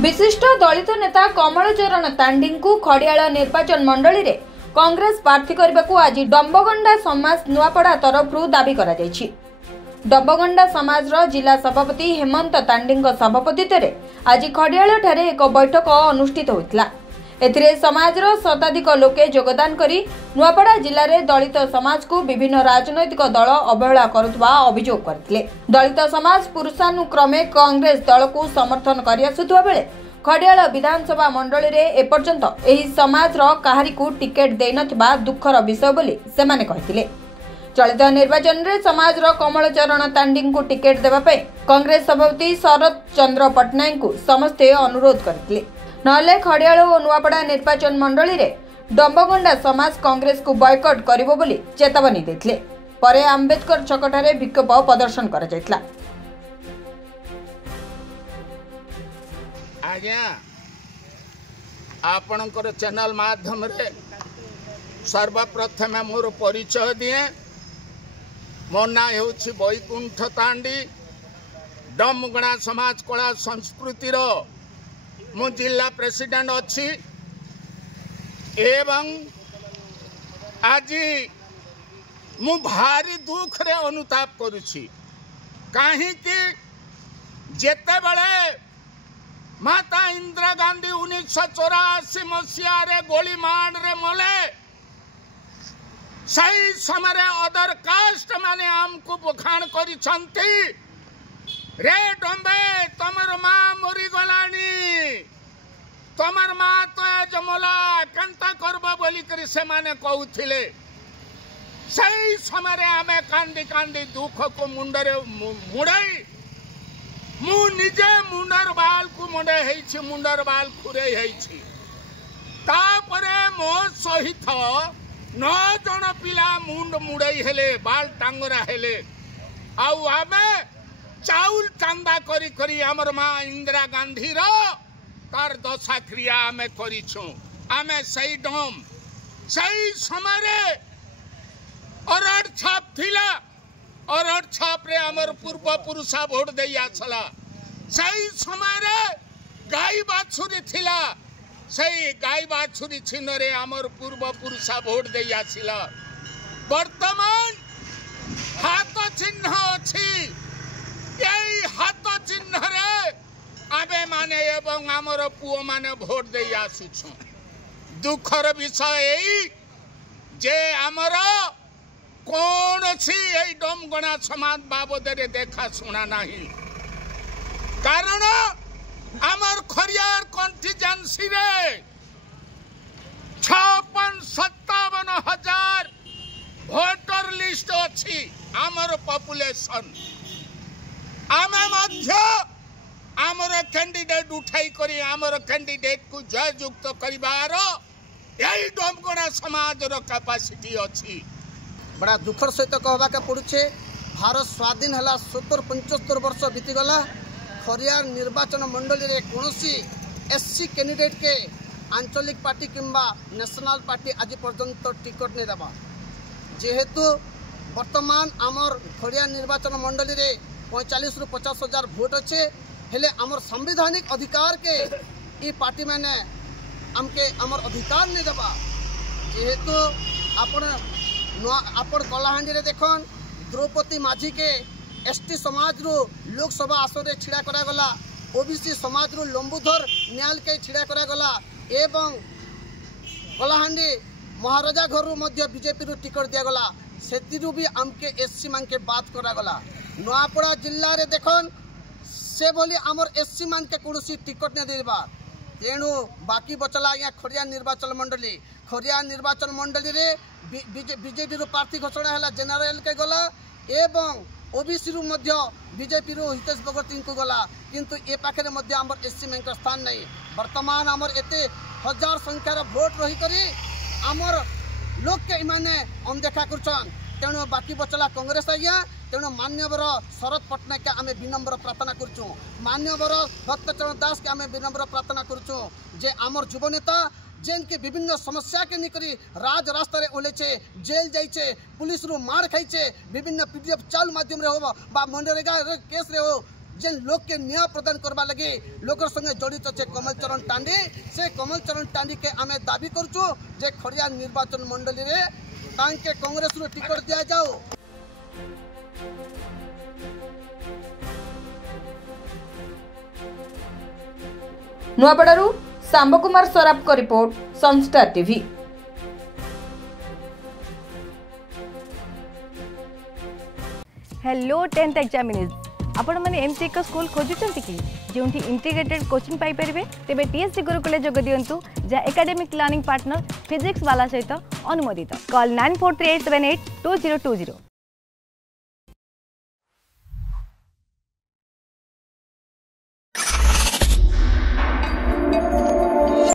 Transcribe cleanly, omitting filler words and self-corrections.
विशिष्ट दलित नेता कमल चरण तांडी को खड़ियाल निर्वाचन मंडली रे कांग्रेस प्रार्थी करने को आज डंबगंडा समाज नुआपड़ा तरफ दाबी करा जायछि। डंबगंडा समाज जिला सभापति हेमंत तांडी सभापतित्व में आज खड़ियाल ठारे एक बैठक अनुष्ठित होता। एथिरे समाजर शताधिक लोके योगदान करी नुआपड़ा जिले में दलित समाज को विभिन्न राजनैतिक दल अवहेला करुवा अभियोग करथिले। दलित समाज पुरुषानुक्रमे कांग्रेस दल को समर्थन करि आसुथुवा बेले खड़ियाल विधानसभा मंडली रे एपर्यंत एही समाज काहारी को टिकेट देई नथिबा दुखर विषय बोली सेमाने कहिथिले। चलित निर्वाचन रे समाज कमल चरण तांडी को टिकेट देबा पई कांग्रेस सभापति शरद चंद्र पटनायक को समस्ते अनुरोध करथिले। नले खड़ियाल और नुआपड़ा निर्वाचन मंडली रे डंबगंडा समाज कांग्रेस को बॉयकट करिवो बोली चेतावनी देथिले। परे आंबेडकर छकटारे विक्षोभ प्रदर्शन करा जायतला। आज्ञा आपणकर चैनल माध्यम रे सर्वप्रथम मोर परिचय दिए। मो ना हेउछि बैकुंठ तांडी। डंबगंडा समाज कला संस्कृति रो मु जिला प्रेसिडेंट अच्छी एवं आज मु भारी दुख रे अनुताप करुछि। कहीं जेते बड़े माता इंदिरा गांधी 1984 मसीहा रे गोली मार रे मले सही समय अदर कास्ट माने आमको बखान करी छंती रे डंबे तमर माँ मरी गलानी, तमर माँ तो जमला केंता करबा बोली करी से माने कहउथिले। सही समय आमे कांदी कांदी दुख को मुंडरे मुड़ाई मु निजे मुंडर बाल को मुंडे हेछि, मुंडर बाल खुरे हेछि। तापरे मो सहित 9 जन पिला मुंड मुड़ाई हेले, बाल टांगरा हेले। आउ आमे चाउल चांदा करी करी हमर माँ इंदिरा गांधी रो तार दशा क्रिया आमे करिछु। आमे सही डम सही समय अरड़ छाप थिला, अरड़ छाप रे हमर पूर्व पुरुषा भोट देई आछला। सही समय गाय बाछुरी थिला, सही गाय बाछुरी छिन रे हमर पूर्व पुरुषा भोट देई आछिला। वर्तमान हाथ चिन्ह अछि, यही हाथ चिन्ह रे आबे माने एवं आमर पुओ माने भोट दे आसुछु। दुखर विषय यही जे आमर कौन सी यही डंबगंडा समाज बाबद रे देखा सुना नहीं। कारण आमर खरियार कॉन्स्टिट्यूएंसी रे 56-57 हजार वोटर लिस्ट अच्छी आमर पॉपुलेशन। आमे मध्य आमर कैंडिडेट उठाई करी आमर कैंडिडेट को जययुक्त करिवार यही डंबगंडा समाज रो कैपेसिटी अछि। बड़ा दुखर सहित कहवा के पड़ुछे। भारत स्वाधीन हला 70-75 वर्ष बीतीगला। खरियार निर्वाचन मंडली रे कोनोसी एससी कैंडिडेट के आंचलिक पार्टी किंबा नेशनल पार्टी आज पर्यंत टिकट नहीं दबा। जेहेतु वर्तमान आमर खरियार निर्वाचन मंडली रे 45 ରୁ 50 हजार भोट अच्छे हेले आमर संवैधानिक अधिकार के ई पार्टी मैंने आमके आमर अधिकार नहीं दबा। जेहेतु आपण कलाहांडी रे देखन द्रौपदी माझी के एसटी समाज रू लोकसभा आसन रे छिड़ा करा गला, ओबीसी समाज रू लंबुधर न्याल के छिड़ा करा गला एवं कलाहांडी महाराजा घर रू मध्य बीजेपी रू टिकट दिया गला। सेतिरु भी आमके एससी मान के बात करा गला। नुआपड़ा जिल्ला रे देखन से बोली आमर एससी मान के कोनोसी टिकट ने देबा। तेणु बाकी बचला या खरियार निर्वाचन मंडली। खरियार निर्वाचन मंडली रे बीजेपी रो प्रार्थी घोषणा हला जनरल के गला एवं ओबीसी रू मध्य बीजेपी रो हितेश बगर्ती को गला। किंतु ए पाखरे मध्य आमर एससी मान का स्थान नहीं। वर्तमान आमर एते हजार संख्यार भोट रही करी आमर लोक के इमाने अनदेखा करछन। तेणु बाकी बचला कांग्रेस आज्ञा। तेणु मान्यवर शरद पटनायक के आमे विनम्र प्रार्थना करछुं, मान्यवर भक्तचरण दास के आमे विनम्र प्रार्थना करछुं जे आमर युवा नेता जेन के विभिन्न समस्या के निकरी राज रास्ता रे ओलेचे, जेल जाइछे, पुलिस रो मार खाइछे, विभिन्न पीडीएफ चाल माध्यम रे हो बा मनरेगा केस रे हो जेन लोक के न्याय प्रदान करवा लगे लोकर संगे जड़ित छे कमल चरण टांडी से कमल चरण टांडी के आमे दाबी करछु जे खड़िया निर्वाचन मंडली रे तांके कांग्रेस रो टिकट दिया जाओ। नुआपड़ारू सांब कुमार सराफ का report Sunstar TV. Hello 10th examinees आपण माने एमसी एक स्कूल खोजुचंती कि जोंठी इंटीग्रेटेड कोचिंग पाई परिबे तेबे टीएससी गुरुकुले जोग दियंतु जा एकेडमिक लर्निंग पार्टनर फिजिक्स वाला सहित अनुमोदित। कॉल 9438782020।